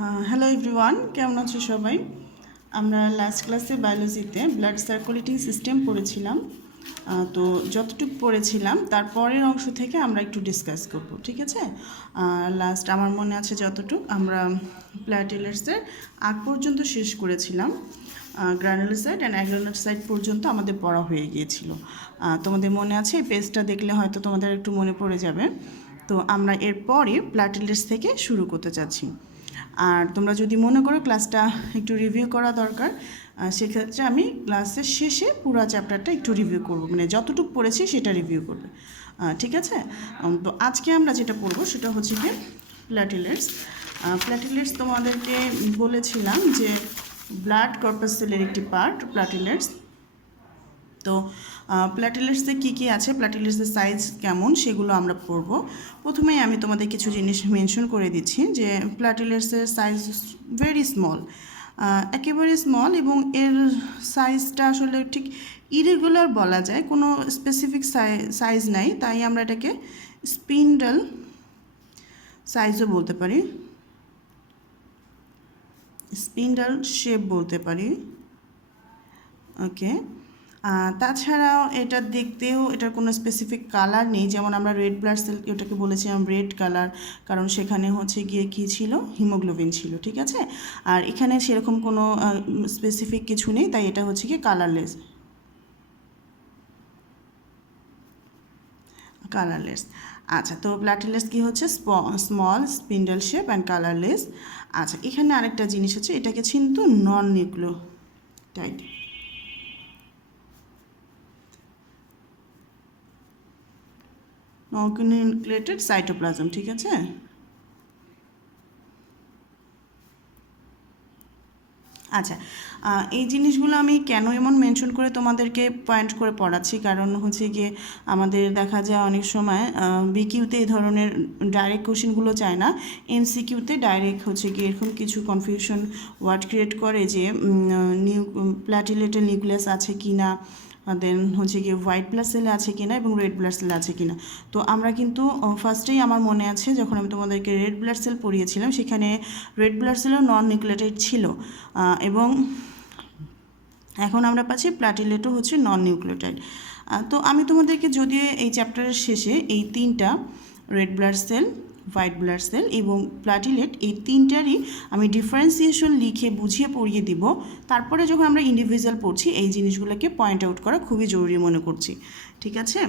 Hello everyone, কেমন আছো সবাই? আমরা লাস্ট ক্লাসে বায়োলজিতে ব্লাড সার্কুলেটিং সিস্টেম পড়েছিলাম। তো যতটুকু পড়েছিলাম তার পরের অংশ থেকে আমরা একটু ডিসকাস করব, ঠিক আছে? লাস্ট আমার মনে আছে যতটুকু আমরা প্ল্যাটেলেটসের আগ পর্যন্ত শেষ করেছিলাম। গ্রানুলোসাইট অ্যান্ড অ্যাগ্রানোসাইট পর্যন্ত আমাদের পড়া হয়ে গিয়েছিল। তোমাদের মনে আছে? এই পেজটা দেখলে হয়তো তোমাদের একটু মনে পড়ে যাবে। তো আমরা এরপরে প্ল্যাটেলেটস থেকে শুরু করতে চাচ্ছি। আর তোমরা যদি মনে করো ক্লাসটা একটু রিভিউ করা দরকার, সেক্ষেত্রে আমি ক্লাসের শেষে পুরো চ্যাপ্টারটা একটু রিভিউ করব, মানে যতটুকু পড়েছি সেটা রিভিউ করবে, ঠিক আছে? তো আজকে আমরা যেটা পড়বো সেটা হচ্ছে কি প্ল্যাটেলেটস। প্ল্যাটেলেটস তোমাদেরকে বলেছিলাম যে ব্লাড কর্পাসেলের একটি পার্ট প্ল্যাটেলেটস। তো প্ল্যাটেলেটসে কী কী আছে, প্ল্যাটেলেটসের সাইজ কেমন, সেগুলো আমরা পড়ব। প্রথমেই আমি তোমাদের কিছু জিনিস মেনশন করে দিচ্ছি যে প্ল্যাটেলেটসের সাইজ ভেরি স্মল, একেবারে স্মল, এবং এর সাইজটা আসলে ঠিক ইরেগুলার বলা যায়, কোনো স্পেসিফিক সাইজ নাই, তাই আমরা এটাকে স্পিন্ডল সাইজও বলতে পারি, স্পিন্ডল শেপ বলতে পারি। ওকে, তাছাড়াও এটা দেখতেও এটার কোনো স্পেসিফিক কালার নেই, যেমন আমরা রেড ব্লাড সেল ওটাকে বলেছিলাম রেড কালার, কারণ সেখানে হচ্ছে গিয়ে কী ছিল, হিমোগ্লোবিন ছিল, ঠিক আছে? আর এখানে সেরকম কোনো স্পেসিফিক কিছু নেই, তাই এটা হচ্ছে কি কালারলেস। আচ্ছা, তো প্ল্যাটেলেটস কী হচ্ছে, small, spindle shape and colourless. আচ্ছা, এখানে আরেকটা জিনিস হচ্ছে, এটাকে কিন্তু নন নিউক্লিওটাইড, নিউক্লিয়েটেড সাইটোপ্লাজম, ঠিক আছে? আচ্ছা, এই জিনিসগুলো আমি কেন এমন মেনশন করে তোমাদেরকে পয়েন্ট করে পড়াচ্ছি, কারণ হচ্ছে গিয়ে আমাদের দেখা যায় অনেক সময় বিকিউতে এই ধরনের ডাইরেক্ট কোশ্চেনগুলো চায় না, এমসিকিউতে ডাইরেক্ট হচ্ছে গিয়ে এরকম কিছু কনফিউশন ওয়ার্ড ক্রিয়েট করে যে প্ল্যাটিলেটের নিউক্লিয়াস আছে কি না, দেন হচ্ছে কি হোয়াইট ব্লাড সেলে আছে কিনা এবং রেড ব্লাড সেলে আছে কিনা। তো আমরা কিন্তু ফার্স্টেই আমার মনে আছে যখন আমি তোমাদেরকে রেড ব্লাড সেল পড়িয়েছিলাম, সেখানে রেড ব্লাড সেলও নন নিউক্লিয়েটেড ছিল, এবং এখন আমরা পাচ্ছি প্ল্যাটিলেটও হচ্ছে নন নিউক্লিওটাইড। তো আমি তোমাদেরকে যদিও এই চ্যাপ্টারের শেষে এই তিনটা red blood cell, white blood cell এবং প্ল্যাটিলেট, এই তিনটারই আমি ডিফারেন্সিয়েশন লিখে বুঝিয়ে পড়িয়ে দিব, তারপরে যখন আমরা ইন্ডিভিজুয়াল পড়ছি এই জিনিসগুলোকে পয়েন্ট আউট করা খুবই জরুরি মনে করছি, ঠিক আছে?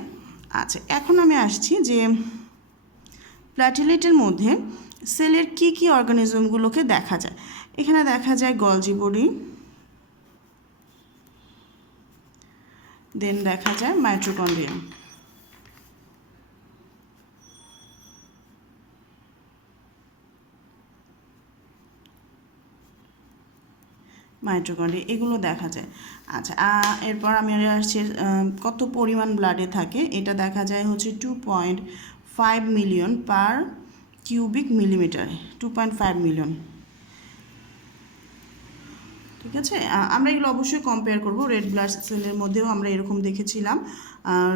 আচ্ছা, এখন আমি আসছি যে প্ল্যাটিলেটের মধ্যে সেলের কী কী অর্গানিজমগুলোকে দেখা যায়। এখানে দেখা যায় গলজি বডি, দেন দেখা যায় মাইটোকন্ড্রিয়া। মাইটোকন্ড্রিয়া এগুলো দেখা যায়। আচ্ছা, এরপর আমি আসছি কত পরিমাণ ব্লাডে থাকে, এটা দেখা যায় হচ্ছে 2.5 million per cubic millimetre, 2.5 million, ঠিক আছে? আমরা এগুলো অবশ্যই কম্পেয়ার করব, রেড ব্লাড সেলের মধ্যেও আমরা এরকম দেখেছিলাম।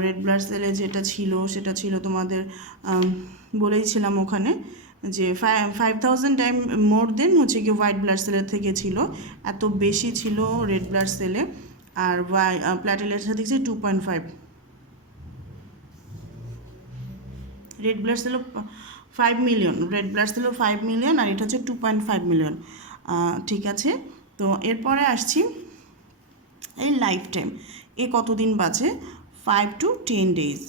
রেড ব্লাড সেলে যেটা ছিল সেটা ছিল তোমাদের বলেইছিলাম ওখানে যে 5,000 টাইম মোর দেন হচ্ছে কি হোয়াইট ব্লাড সেলের থেকে ছিল, এত বেশি ছিল রেড ব্লাড সেলে। আর প্ল্যাটেলেটের সাথে দেখছি 2.5, রেড ব্লাড সেলও 5 মিলিয়ন, রেড ব্লাড সেলও 5 মিলিয়ন, আর এটা হচ্ছে 2.5 মিলিয়ন, ঠিক আছে? তো এরপরে আসছি এই লাইফ টাইম, এ কতদিন বাঁচে, 5 to 10 days,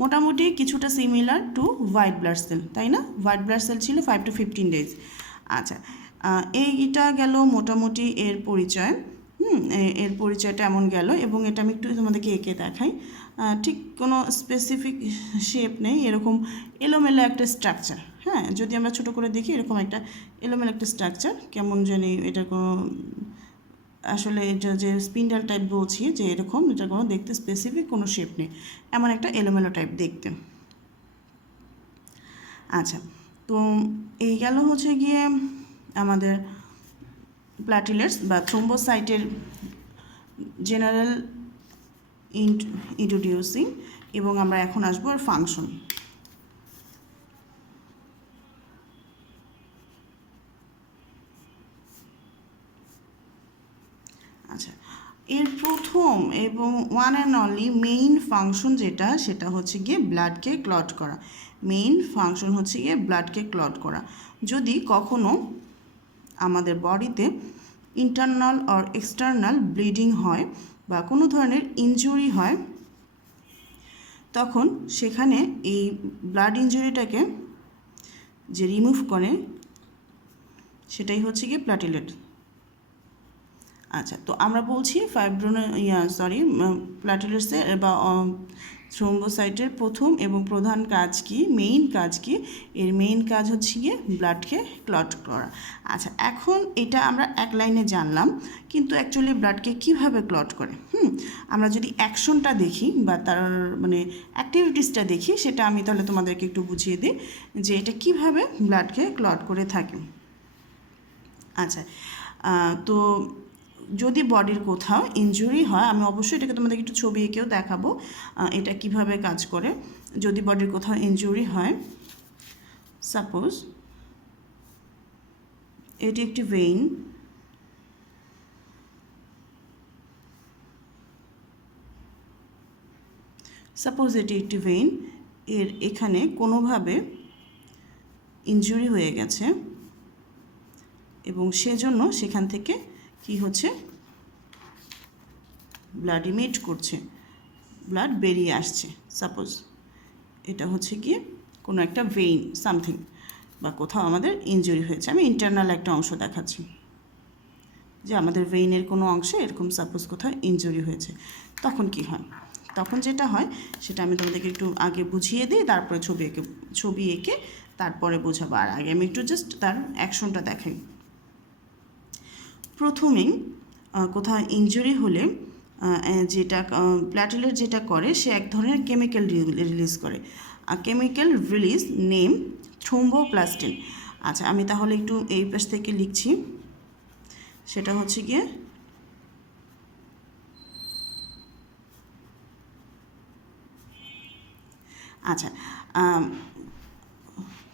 মোটামুটি কিছুটা similar to white blood cell, তাই না? হোয়াইট ব্লাড সেল ছিল 5 to 15 days। আচ্ছা, এইটা গেল মোটামুটি এর পরিচয়, এর পরিচয়টা এমন গেল, এবং এটা আমি একটু তোমাদেরকে এঁকে দেখাই। ঠিক কোনো স্পেসিফিক শেপ নেই, এরকম এলোমেলো একটা স্ট্রাকচার, হ্যাঁ, যদি আমরা ছোটো করে দেখি এরকম একটা এলোমেলো একটা স্ট্রাকচার, কেমন জানি এটা কোনো আসলে এটা যে স্পিন্ডাল টাইপ বলছি যে এরকম, এটা কোনো দেখতে স্পেসিফিক কোনো শেপ নেই, এমন একটা এলোমেলো টাইপ দেখতে। আচ্ছা, তো এই গেল হচ্ছে গিয়ে আমাদের প্ল্যাটিলেটস বা থ্রোম্বোসাইটের জেনারেল ইন্ট্রোডিউসিং, এবং আমরা এখন আসবো আর ফাংশন। আচ্ছা, এর প্রথম এবং one and only main function যেটা, সেটা হচ্ছে গিয়ে ব্লাডকে ক্লট করা। মেইন ফাংশন হচ্ছে গিয়ে ব্লাডকে ক্লট করা। যদি কখনো আমাদের বডিতে ইন্টারনাল অর এক্সটার্নাল ব্লিডিং হয় বা কোনো ধরনের ইনজুরি হয়, তখন সেখানে এই ব্লাড ইনজুরিটাকে যে রিমুভ করে সেটাই হচ্ছে গিয়ে প্ল্যাটিলেট। আচ্ছা, তো আমরা বলছি প্ল্যাটিলেটসের বা থ্রোম্বোসাইটের প্রথম এবং প্রধান কাজ কি, মেইন কাজ কি? এর মেইন কাজ হচ্ছে গিয়ে ব্লাডকে ক্লট করা। আচ্ছা, এখন এটা আমরা এক লাইনে জানলাম, কিন্তু অ্যাকচুয়ালি ব্লাডকে কীভাবে ক্লট করে, আমরা যদি অ্যাকশনটা দেখি বা তার মানে অ্যাক্টিভিটিসটা দেখি, সেটা আমি তাহলে তোমাদেরকে একটু বুঝিয়ে দিই যে এটা কীভাবে ব্লাডকে ক্লট করে থাকে। আচ্ছা, তো যদি বডির কোথাও ইনজুরি হয়, আমি অবশ্যই এটাকে তোমাদেরকে একটু ছবি এঁকেও দেখাবো এটা কিভাবে কাজ করে। যদি বডির কোথাও ইনজুরি হয়, সাপোজ এটি একটি ভেইন, এর এখানে কোনোভাবে ইনজুরি হয়ে গেছে এবং সেজন্য সেখান থেকে কি হচ্ছে, ব্লাড ইমিট করছে, ব্লাড বেরিয়ে আসছে। সাপোজ এটা হচ্ছে গিয়ে কোনো একটা ভেইন সামথিং, বা কোথাও আমাদের ইনজুরি হয়েছে। আমি ইন্টারনাল একটা অংশ দেখাচ্ছি যে আমাদের ভেইনের কোনো অংশে এরকম সাপোজ কোথাও ইনজুরি হয়েছে। তখন কি হয়? তখন যেটা হয় সেটা আমি তোমাদেরকে একটু আগে বুঝিয়ে দিই, তারপরে ছবি এঁকে তারপরে বোঝাবো। আর আগে আমি একটু জাস্ট তার অ্যাকশনটা দেখাই। প্রথমেই কোথাও ইনজুরি হলে যেটা প্ল্যাটিলেট যেটা করে, সে এক ধরনের কেমিক্যাল রিলিজ করে। Chemical release name thromboplastin. আচ্ছা, আমি তাহলে একটু এই পাশ থেকে লিখছি, সেটা হচ্ছে গিয়ে আচ্ছা,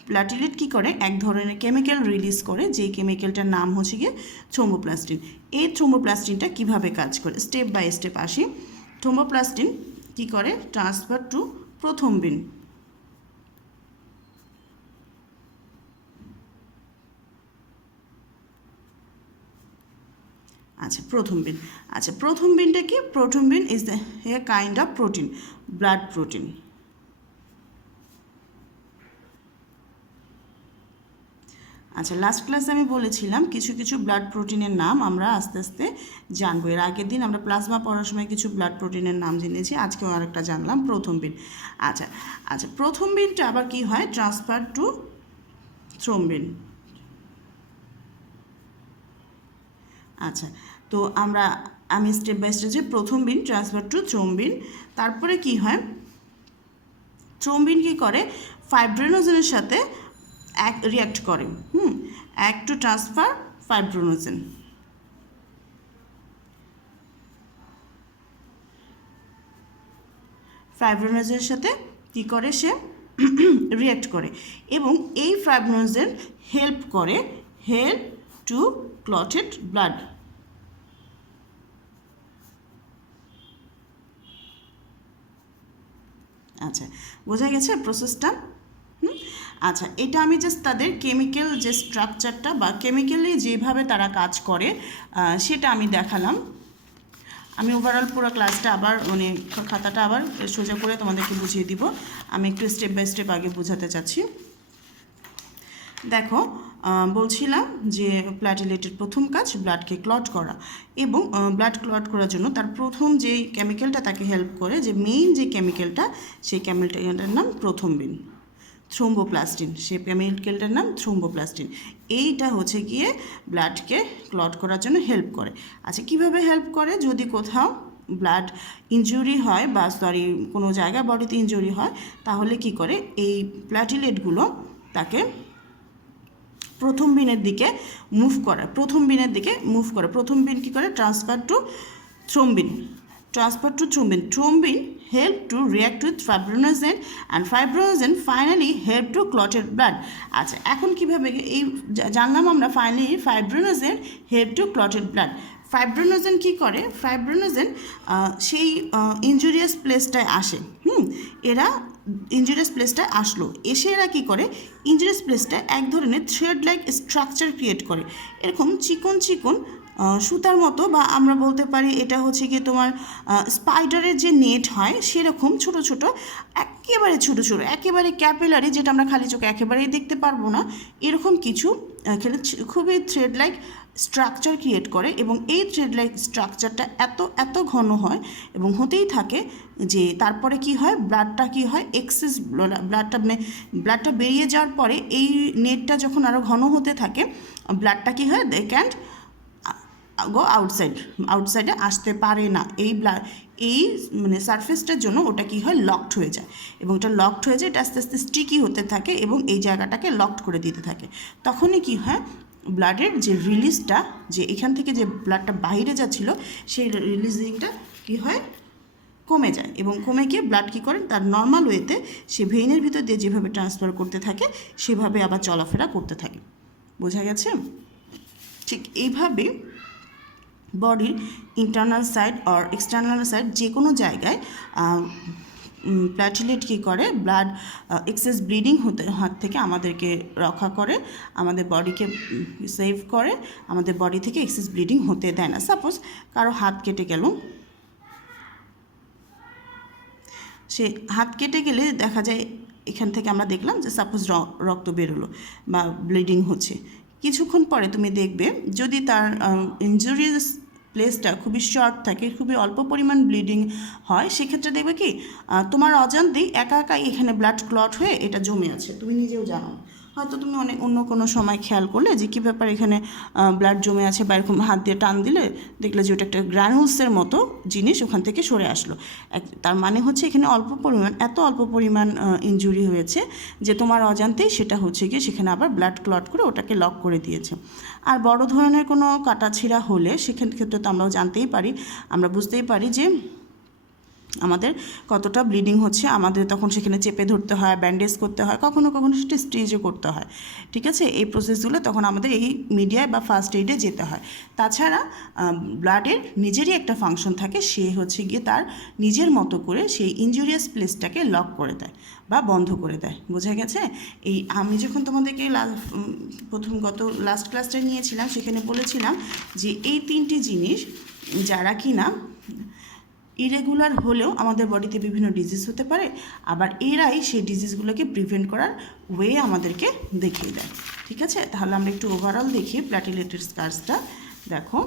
প্ল্যাটিলেট কী করে, এক ধরনের কেমিক্যাল রিলিজ করে, যে কেমিক্যালটার নাম হচ্ছে গিয়ে থ্রোম্বোপ্লাস্টিন। এই থ্রোম্বোপ্লাস্টিনটা কীভাবে কাজ করে, স্টেপ বাই স্টেপ আসি। থ্রোম্বোপ্লাস্টিন কী করে, ট্রান্সফার টু প্রথমবিন। আচ্ছা, প্রথমবিন। আচ্ছা, প্রথমবিনটা কি? Prothrombin is the a kind of protein, blood protein. আচ্ছা, লাস্ট ক্লাসে আমি বলেছিলাম কিছু কিছু ব্লাড প্রোটিনের নাম আমরা আস্তে আস্তে জানবো। এর আগের দিন আমরা প্লাজমা পড়ার সময় কিছু ব্লাড প্রোটিনের নাম জেনেছি, আজকেও আরেকটা জানলাম, প্রথমবিন। আচ্ছা আচ্ছা, প্রথমবিনটা আবার কি হয়, ট্রান্সফার টু থ্রোম্বিন। আচ্ছা, তো আমি স্টেপ বাই স্টেপ যে প্রথমবিন ট্রান্সফার টু থ্রোম্বিন, তারপরে কি হয়, থ্রোম্বিন কী করে, ফাইব্রিনোজেনের সাথে রিয়াক্ট করে, অ্যাক্ট টু ট্রান্সফার ফাইব্রিনোজেন। ফাইব্রিনোজেনের সাথে কী করে, সে রিয়াক্ট করে এবং এই fibrinogen help to clotted blood. আচ্ছা, বোঝা গেছে প্রসেসটা? আচ্ছা, এটা আমি জাস্ট তাদের কেমিক্যাল যে স্ট্রাকচারটা বা কেমিক্যালি যেভাবে তারা কাজ করে সেটা আমি দেখালাম। আমি ওভারঅল পুরো ক্লাসটা আবার মানে খাতাটা আবার সোজা করে তোমাদেরকে বুঝিয়ে দিব। আমি একটু স্টেপ বাই স্টেপ আগে বোঝাতে চাচ্ছি। দেখো, বলছিলাম যে প্ল্যাটিলেটের প্রথম কাজ ব্লাডকে ক্লট করা, এবং ব্লাড ক্লট করার জন্য তার প্রথম যে কেমিক্যালটা তাকে হেল্প করে, যে মেইন যে কেমিক্যালটা, সেই কেমিক্যালটার নাম প্রথমবিন, থ্রোম্বোপ্লাস্টিন। সেই কেমিক্যালটার নাম থ্রোম্বোপ্লাস্টিন। এইটা হচ্ছে গিয়ে ব্লাডকে ক্লট করার জন্য হেল্প করে। আচ্ছা, কীভাবে হেল্প করে, যদি কোথাও ব্লাড ইনজুরি হয় বা কোনো জায়গায় বডিতে ইনজুরি হয়, তাহলে কি করে, এই প্ল্যাটিলেটগুলো তাকে প্রথমবিনের দিকে মুভ করে। প্রথমবিন কী করে, transfer to thrombin. Thrombin help to react with fibrinogen and fibrinogen finally help to clotted blood. আচ্ছা, এখন কীভাবে এই জানলাম আমরা, finally fibrinogen help to clotted blood. Fibrinogen কী করে, ফাইব্রোনোজেন সেই ইনজুরিয়াস প্লেসটায় আসে। এরা ইনজুরিয়াস প্লেসটায় আসলো, এসে এরা কী করে, ইনজুরিয়াস প্লেসটায় এক ধরনের থ্রেড লাইক স্ট্রাকচার ক্রিয়েট করে, এরকম চিকন চিকন সুতার মতো, বা আমরা বলতে পারি এটা হচ্ছে গিয়ে তোমার স্পাইডারের যে নেট হয় সেরকম ছোট ছোট, একেবারে ছোট ছোট, একেবারে ক্যাপিলারি, যেটা আমরা খালি চোখে একেবারেই দেখতে পারবো না, এরকম কিছু এখানে খুবই থ্রেড লাইক স্ট্রাকচার ক্রিয়েট করে। এবং এই থ্রেড লাইক স্ট্রাকচারটা এত এত ঘন হয় এবং হতেই থাকে যে তারপরে কি হয়, ব্লাডটা কি হয়, এক্সেস ব্লাডটা বেরিয়ে যাওয়ার পরে এই নেটটা যখন আরও ঘন হতে থাকে, ব্লাডটা কি হয়, দে ক্যান্ট গো আউটসাইডে আসতে পারে না। এই মানে সারফেসটার জন্য ওটা কি হয়, লকড হয়ে যায়, এবং ওটা লকড হয়ে যায়, এটা আস্তে আস্তে স্টিকি হতে থাকে এবং এই জায়গাটাকে লকড করে দিতে থাকে। তখনই কি হয়, ব্লাডের যে রিলিজটা, যে এখান থেকে যে ব্লাডটা বাইরে যাচ্ছিল, সেই রিলিজিংটা কি হয়, কমে যায়, এবং কমে গিয়ে ব্লাড কী করে, তার নর্মাল ওয়েতে সে ভেইনের ভিতর দিয়ে যেভাবে ট্রান্সফার করতে থাকে সেভাবে আবার চলাফেরা করতে থাকে। বোঝা গেছে? ঠিক এইভাবে বডির ইন্টারনাল সাইড আর এক্সটার্নাল সাইড যে কোনো জায়গায় প্ল্যাটিলেট কী করে, ব্লাড এক্সেস ব্লিডিং হাত থেকে আমাদেরকে রক্ষা করে, আমাদের বডিকে সেভ করে, আমাদের বডি থেকে এক্সেস ব্লিডিং হতে দেয় না। সাপোজ কারো হাত কেটে গেল, সে হাত কেটে গেলে দেখা যায় এখান থেকে আমরা দেখলাম যে সাপোজ রক্ত বেরোলো বা ব্লিডিং হচ্ছে, কিছুক্ষণ পরে তুমি দেখবে যদি তার ইনজুরিয়াস প্লেসটা খুবই শর্ট থাকে, খুবই অল্প পরিমাণ ব্লিডিং হয়, সেক্ষেত্রে দেখবে কি তোমার অজান্তেই একা একাই এখানে ব্লাড ক্লট হয়ে এটা জমে আছে, তুমি নিজেও জানো। হয়তো তুমি অন্য কোনো সময় খেয়াল করলে যে কী ব্যাপার, এখানে ব্লাড জমে আছে, বা এরকম হাত দিয়ে টান দিলে দেখলে যে ওটা একটা গ্রানুলসের মতো জিনিস ওখান থেকে সরে আসলো। তার মানে হচ্ছে এখানে এত অল্প পরিমাণ ইনজুরি হয়েছে যে তোমার অজান্তেই সেটা হচ্ছে গিয়ে সেখানে আবার ব্লাড ক্লট করে ওটাকে লক করে দিয়েছে। আর বড় ধরনের কোনো কাটাছিঁড়া হলে সেখান ক্ষেত্রে তো আমরাও জানতেই পারি, আমরা বুঝতেই পারি যে আমাদের কতটা ব্লিডিং হচ্ছে, আমাদের তখন সেখানে চেপে ধরতে হয়, ব্যান্ডেজ করতে হয়, কখনো কখনো সেটা স্টিচও করতে হয়। ঠিক আছে, এই প্রসেসগুলো তখন আমাদের এই মিডিয়ায় বা ফার্স্ট এইডে যেতে হয়। তাছাড়া ব্লাডের নিজেরই একটা ফাংশন থাকে, সে হচ্ছে গিয়ে তার নিজের মতো করে সেই ইনজুরিয়াস প্লেসটাকে লক করে দেয় বা বন্ধ করে দেয়। বোঝা গেছে? এই আমি যখন তোমাদেরকে লাস্ট ক্লাসটা নিয়েছিলাম, সেখানে বলেছিলাম যে এই তিনটি জিনিস যারা কি না ইরেগুলার হলেও আমাদের বডিতে বিভিন্ন ডিজিজ হতে পারে, আবার এরাই সেই ডিজিজগুলোকে প্রিভেন্ট করার ওয়ে আমাদেরকে দেখিয়ে দেয়। ঠিক আছে, তাহলে আমরা একটু ওভারঅল দেখি প্ল্যাটিলেটের কাজটা। দেখো,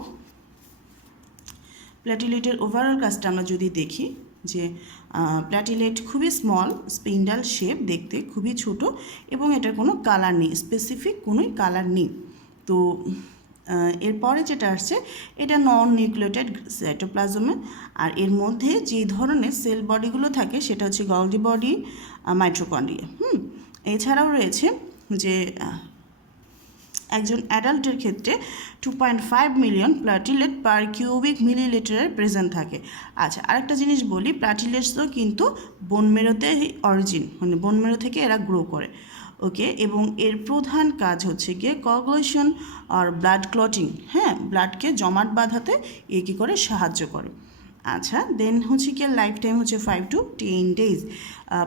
প্ল্যাটিলেটের ওভারঅল কাজটা আমরা যদি দেখি যে প্ল্যাটিলেট খুবই স্মল, স্পিন্ডাল শেপ, দেখতে খুবই ছোট, এবং এটার কোনো কালার নেই, স্পেসিফিক কোনোই কালার নেই। তো এরপরে যেটা আসছে, এটা নন নিউক্লিয়েটেড সাইটোপ্লাজমে, আর এর মধ্যে যে ধরনের সেল বডিগুলো থাকে সেটা হচ্ছে গলজি বডি, মাইটোকন্ড্রিয়া। এছাড়াও রয়েছে যে একজন অ্যাডাল্টের ক্ষেত্রে 2.5 মিলিয়ন প্ল্যাটিলেট পার কিউবিক মিলিলিটারের প্রেজেন্ট থাকে। আচ্ছা, আরেকটা জিনিস বলি, প্ল্যাটিলেটসও কিন্তু বোন মেরোতে অরিজিন, মানে বোন মেরো থেকে এরা গ্রো করে। ওকে, এবং এর প্রধান কাজ হচ্ছে গিয়ে কোয়াগুলেশন আর ব্লাড ক্লটিং, ব্লাডকে জমাট বাঁধাতে এ কী করে, সাহায্য করে। আচ্ছা, দেন হচ্ছে কি লাইফ টাইম হচ্ছে 5 to 10 days,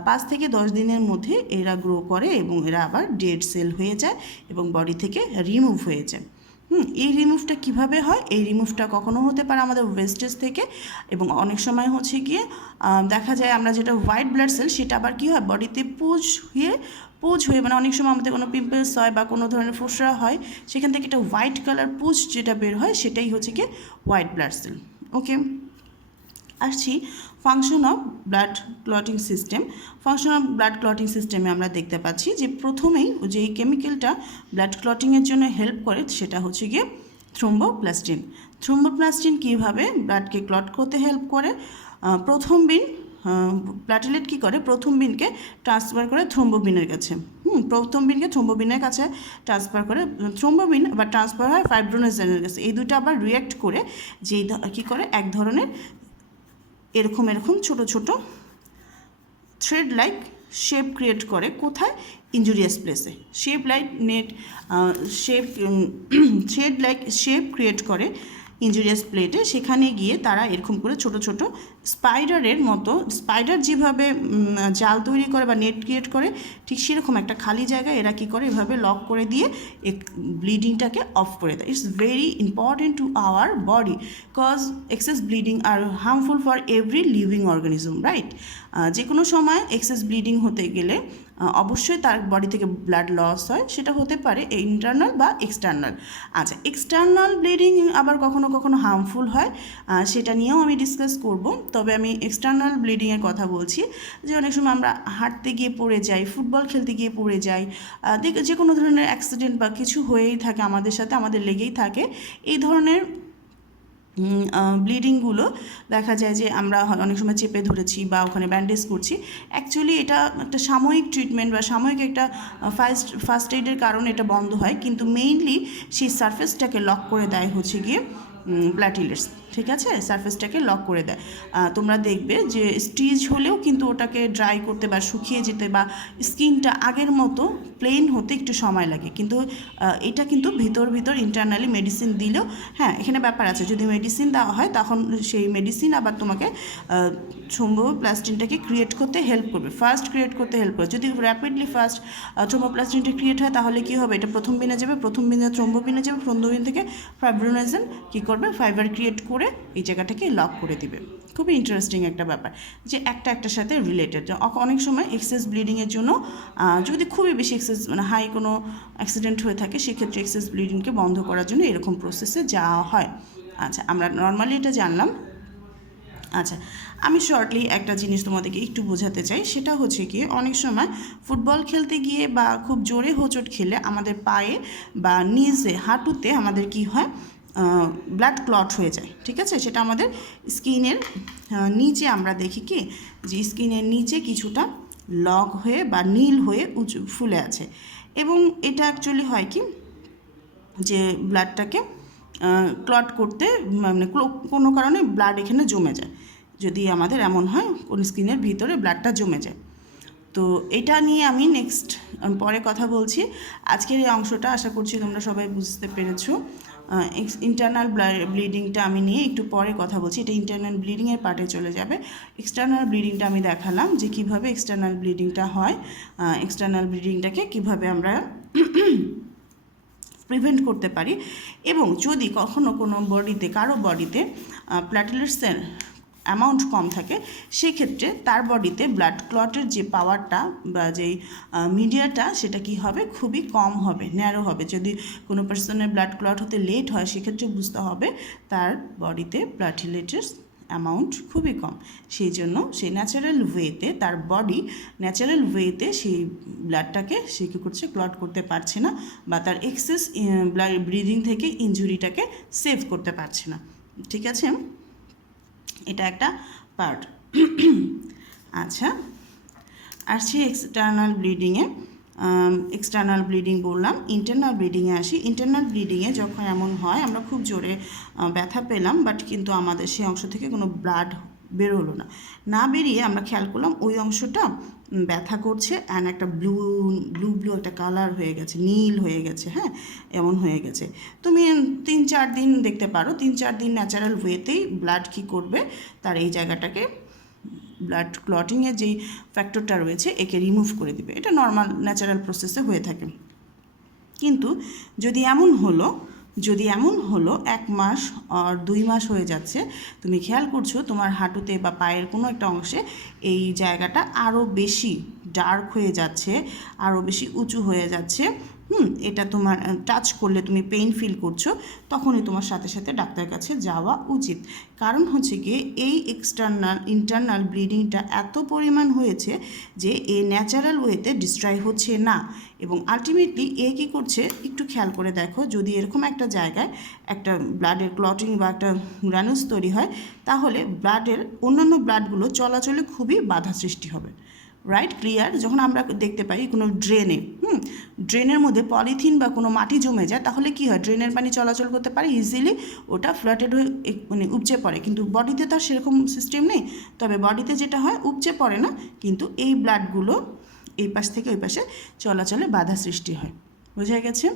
5 থেকে 10 দিনের মধ্যে এরা গ্রো করে এবং এরা আবার ডেড সেল হয়ে যায় এবং বডি থেকে রিমুভ হয়ে যায়। এই রিমুভটা কিভাবে হয়? এই রিমুভটা কখনো হতে পারে আমাদের ওয়েস্টেজ থেকে, এবং অনেক সময় হচ্ছে গিয়ে দেখা যায় আমরা যেটা হোয়াইট ব্লাড সেল, সেটা আবার কী হয়, বডিতে পুজ হয়ে মানে অনেক সময় আমাদের কোনো পিম্পলস হয় বা কোনো ধরনের ফোসরা হয়, সেখান থেকে একটা হোয়াইট কালার পুজ যেটা বের হয় সেটাই হচ্ছে গিয়ে হোয়াইট ব্লাড সেল। ওকে, আসছি function of blood clotting system. Function of blood clotting সিস্টেমে আমরা দেখতে পাচ্ছি যে প্রথমেই যেই কেমিক্যালটা ব্লাড ক্লটিংয়ের জন্য হেল্প করে সেটা হচ্ছে গিয়ে থ্রোম্বোপ্লাস্টিন। থ্রোম্বোপ্লাস্টিন কীভাবে ব্লাডকে ক্লট করতে হেল্প করে? প্ল্যাটিলেট কী করে, প্রথম বিনকে ট্রান্সফার করে থ্রোম্বোবিনের কাছে। প্রথম বিনকে থ্রোম্বোবিনের কাছে ট্রান্সফার করে, থ্রোম্বোবিন আবার ট্রান্সফার হয় ফাইব্রোনোজেনের কাছে। এই দুটো আবার রিঅ্যাক্ট করে যেই কী করে, এক ধরনের এরকম ছোট ছোট থ্রেড লাইক শেপ ক্রিয়েট করে। কোথায়? ইনজুরিয়াস প্লেসে। থ্রেড লাইক শেপ ক্রিয়েট করে ইনজুরিয়াস প্লেটে, সেখানে গিয়ে তারা এরকম করে ছোট ছোট স্পাইডারের মতো, স্পাইডার যেভাবে জাল তৈরি করে বা নেট ক্রিয়েট করে, ঠিক সেরকম একটা খালি জায়গায় এরা কী করে, এভাবে লক করে দিয়ে ব্লিডিংটাকে অফ করে দেয়। It's very important to our body cause excess bleeding are harmful for every living organism, right? যে কোনো সময় এক্সেস ব্লিডিং হতে গেলে অবশ্যই তার বডি থেকে ব্লাড লস হয়, সেটা হতে পারে ইন্টারনাল বা এক্সটার্নাল। আচ্ছা, এক্সটার্নাল ব্লিডিং আবার কখনো কখনো হার্মফুল হয়, সেটা নিয়েও আমি ডিসকাস করব। তবে আমি এক্সটার্নাল ব্লিডিংয়ের কথা বলছি, যে অনেক সময় আমরা হাঁটতে গিয়ে পড়ে যাই, ফুটবল খেলতে গিয়ে পড়ে যাই, যে কোনো ধরনের অ্যাক্সিডেন্ট বা কিছু হয়েই থাকে আমাদের সাথে, আমাদের লেগেই থাকে। এই ধরনের ব্লিডিংগুলো দেখা যায় যে আমরা অনেক সময় চেপে ধরেছি বা ওখানে ব্যান্ডেজ করছি। অ্যাকচুয়ালি এটা একটা সাময়িক ট্রিটমেন্ট বা সাময়িক একটা ফার্স্ট এইডের কারণে এটা বন্ধ হয়, কিন্তু মেইনলি সেই সারফেসটাকে লক করে দেয় হচ্ছে গিয়ে প্ল্যাটিলেটস, ঠিক আছে? সারফেসটাকে লক করে দেয়। তোমরা দেখবে যে স্টিচ হলেও কিন্তু ওটাকে ড্রাই করতে বা শুকিয়ে যেতে বা স্কিনটা আগের মতো প্লেন হতে একটু সময় লাগে, কিন্তু এটা কিন্তু ভিতর ইন্টারনালি মেডিসিন দিলেও, হ্যাঁ এখানে ব্যাপার আছে, যদি মেডিসিন দেওয়া হয় তখন সেই মেডিসিন আবার তোমাকে থ্রোম্বোপ্লাস্টিনটাকে ক্রিয়েট করতে হেল্প করবে, ফার্স্ট ক্রিয়েট করতে হেল্প করবে। যদি র্যাপিডলি ফার্স্ট থ্রোম্বোপ্লাস্টিনটা ক্রিয়েট হয় তাহলে কী হবে, এটা প্রথম বিনে যাবে, প্রথম বিনে থ্রোম্বোবিনে যাবে, থ্রোম্বোবিন থেকে ফাইব্রিনোজেন কী করবে, ফাইবার ক্রিয়েট করে এই জায়গাটাকে লক করে দিবে। খুবই ইন্টারেস্টিং একটা ব্যাপার, যে একটার সাথে রিলেটেড। অনেক সময় এক্সেস ব্লিডিংয়ের জন্য যদি খুবই বেশি এক্সেস মানে হাই কোনো অ্যাক্সিডেন্ট হয়ে থাকে, সেক্ষেত্রে এক্সেস ব্লিডিংকে বন্ধ করার জন্য এরকম প্রসেসে যাওয়া হয়। আচ্ছা, আমরা নর্মালি এটা জানলাম। আচ্ছা, আমি শর্টলি একটা জিনিস তোমাদেরকে একটু বোঝাতে চাই, সেটা হচ্ছে কি, অনেক সময় ফুটবল খেলতে গিয়ে বা খুব জোরে হোঁচট খেলে আমাদের পায়ে বা নিচে হাঁটুতে আমাদের কি হয়, ব্লাড ক্লট হয়ে যায়, ঠিক আছে? সেটা আমাদের স্কিনের নিচে আমরা দেখি কি, যে স্কিনের নিচে কিছুটা লক হয়ে বা নীল হয়ে উঁচু ফুলে আছে, এবং এটা অ্যাকচুয়ালি হয় কি, যে ব্লাডটাকে ক্লট করতে মানে কোনো কারণে ব্লাড এখানে জমে যায়, যদি আমাদের এমন হয় কোন স্কিনের ভিতরে ব্লাডটা জমে যায়। তো এটা নিয়ে আমি নেক্সট পরে কথা বলছি। আজকের এই অংশটা আশা করছি তোমরা সবাই বুঝতে পেরেছো। ইন্টারনাল ব্লিডিংটা আমি নিয়ে একটু পরে কথা বলছি, এটা ইন্টারনাল ব্লিডিংয়ের পার্টে চলে যাবে। এক্সটার্নাল ব্লিডিংটা আমি দেখালাম যে কীভাবে এক্সটার্নাল ব্লিডিংটা হয়, এক্সটার্নাল ব্লিডিংটাকে কীভাবে আমরা প্রিভেন্ট করতে পারি, এবং যদি কখনো কোনো বডিতে, কারো বডিতে প্ল্যাটিলেটসের অ্যামাউন্ট কম থাকে, সেক্ষেত্রে তার বডিতে ব্লাড ক্লটের যে পাওয়ারটা বা যেই মিডিয়াটা, সেটা কি হবে, খুবই কম হবে, ন্যারো হবে। যদি কোনো পার্সনের ব্লাড ক্লট হতে লেট হয়, সেক্ষেত্রে বুঝতে হবে তার বডিতে প্ল্যাটিলেটের অ্যামাউন্ট খুবই কম। সেই জন্য সেই ন্যাচারাল ওয়েতে, তার বডি ন্যাচারাল ওয়েতে সেই ব্লাডটাকে সে কী করছে, ক্লট করতে পারছে না, বা তার এক্সেস ব্লাড ব্রিদিং থেকে ইনজুরিটাকে সেভ করতে পারছে না, ঠিক আছে? এটা একটা পার্ট। আচ্ছা, আসছি এক্সটার্নাল ব্লিডিংয়ে। এক্সটার্নাল ব্লিডিং বললাম, ইন্টারনাল ব্লিডিংয়ে আসি। ইন্টারনাল ব্লিডিংয়ে যখন এমন হয়, আমরা খুব জোরে ব্যথা পেলাম, বাট কিন্তু আমাদের সেই অংশ থেকে কোনো ব্লাড বেরোলো না বেরিয়ে আমরা খেয়াল করলাম ওই অংশটা ব্যথা করছে, অ্যান্ড একটা ব্লু একটা কালার হয়ে গেছে, নীল হয়ে গেছে, হ্যাঁ এমন হয়ে গেছে। তুমি 3-4 দিন দেখতে পারো, 3-4 দিন ন্যাচারাল ওয়েতেই ব্লাড কী করবে, তার এই জায়গাটাকে ব্লাড ক্লটিংয়ের যেই ফ্যাক্টরটা রয়েছে একে রিমুভ করে দিবে। এটা নর্মাল ন্যাচারাল প্রসেসে হয়ে থাকে। কিন্তু যদি এমন হলো 1 মাস আর 2 মাস হয়ে যাচ্ছে, তুমি খেয়াল করছো তোমার হাঁটুতে বা পায়ের কোনো একটা অংশে এই জায়গাটা আরও বেশি ডার্ক হয়ে যাচ্ছে, আরও বেশি উঁচু হয়ে যাচ্ছে, এটা তোমার টাচ করলে তুমি পেইন ফিল করছো, তখনই তোমার সাথে সাথে ডাক্তারের কাছে যাওয়া উচিত। কারণ হচ্ছে গিয়ে এই ইন্টারনাল ব্লিডিংটা এত পরিমাণ হয়েছে যে এ ন্যাচারাল ওয়েতে ডিস্ট্রয় হচ্ছে না, এবং আলটিমেটলি এ কী করছে, একটু খেয়াল করে দেখো, যদি এরকম একটা জায়গায় একটা ব্লাডের ক্লটিং বা একটা গ্রানুলস তৈরি হয়, তাহলে ব্লাডের অন্যান্য ব্লাডগুলো চলাচলে খুবই বাধা সৃষ্টি হবে, রাইট? ক্লিয়ার? যখন আমরা দেখতে পাই কোনো ড্রেনের মধ্যে পলিথিন বা কোনো মাটি জমে যায়, তাহলে কি হয়, ড্রেনের পানি চলাচল করতে পারে ইজিলি, ওটা ফ্লাটেড হয়ে মানে উপচে পড়ে, কিন্তু বডিতে তো সেরকম সিস্টেম নেই। তবে বডিতে যেটা হয়, উপচে পড়ে না, কিন্তু এই ব্লাডগুলো এই পাশ থেকে ওই পাশে চলাচলে বাধা সৃষ্টি হয়। বোঝা গেছে?